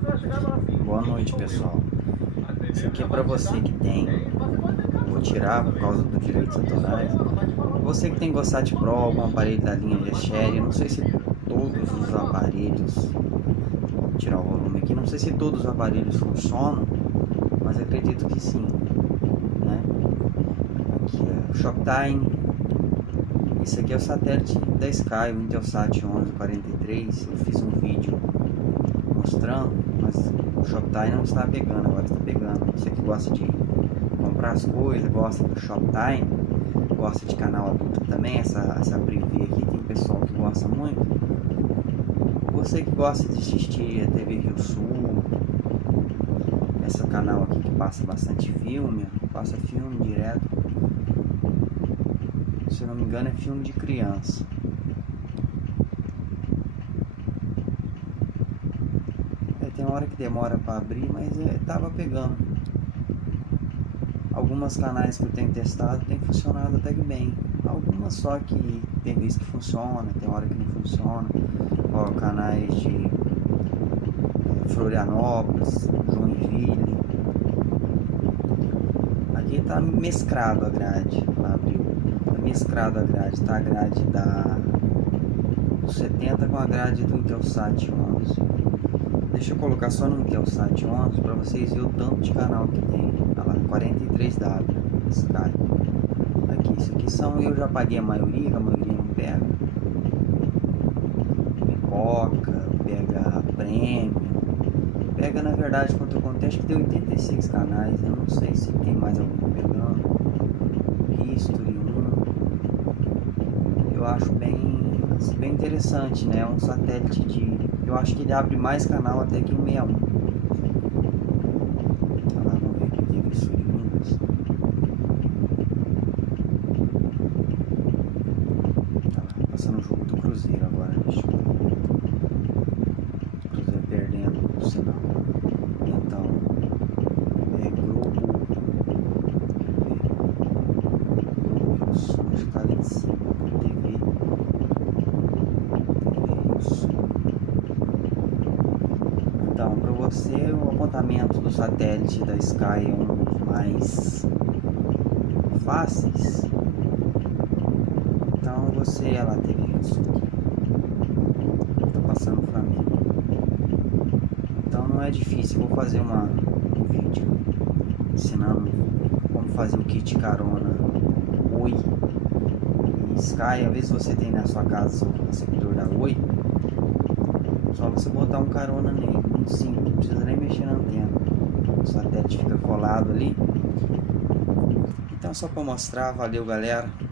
Boa noite, pessoal. Isso aqui é para você que tem, vou tirar por causa dos direitos autorais. Você que tem Gossat Pro, algum aparelho da linha G-Share, não sei se todos os aparelhos, vou tirar o volume aqui, não sei se todos os aparelhos funcionam, mas acredito que sim, né? Aqui é o Shoptime. Esse aqui é o satélite da Sky, o Intelsat 1143. Eu fiz um vídeo mostrando, mas o Shoptime não está pegando, agora está pegando. Você que gosta de comprar as coisas, gosta do Shoptime, gosta de canal adulto também, essa preview aqui tem pessoal que gosta muito. Você que gosta de assistir a TV Rio Sul, esse canal aqui que passa bastante filme, passa filme direto. Se eu não me engano é filme de criança. Tem hora que demora para abrir, mas tava pegando. Algumas canais que eu tenho testado tem funcionado até que bem. Algumas só que tem vez que funciona, tem hora que não funciona. Ó, canais de Florianópolis, Joinville. Aqui tá mesclado a grade, lá abriu. Tá mesclado a grade, tá a grade do 70 com a grade do Intelsat 11. Deixa eu colocar só no Intelsat 11 para vocês verem o tanto de canal que tem. Olha lá, 43W Sky. Aqui, isso aqui são, eu já paguei a maioria não pega. Pipoca, pega Premium. Pega, na verdade, quanto eu contei, acho que tem 86 canais. Eu não sei se tem mais algum pegando. History 1. Eu acho bem interessante, né? Um satélite de... Eu acho que ele abre mais canal até que o 61. Olha lá, vamos ver aqui, teve isso de Minas. Olha lá, passando o jogo do Cruzeiro agora, deixa eu ver. O Cruzeiro perdendo o sinal. Então, Globo. Rio Sul, acho que tá ali em cima. TV Rio Sul. Então, para você, o apontamento do satélite da Sky é um dos mais fáceis. Então, você, ela teve isso aqui. Tá passando o Flamengo. Então, não é difícil. Vou fazer um vídeo ensinando como fazer o kit carona Oi. E Sky, às vezes você tem na sua casa o receptor da Oi. Só você botar um carona nele, muito simples, não precisa nem mexer na antena. O satélite fica colado ali. Então, só para mostrar, valeu galera.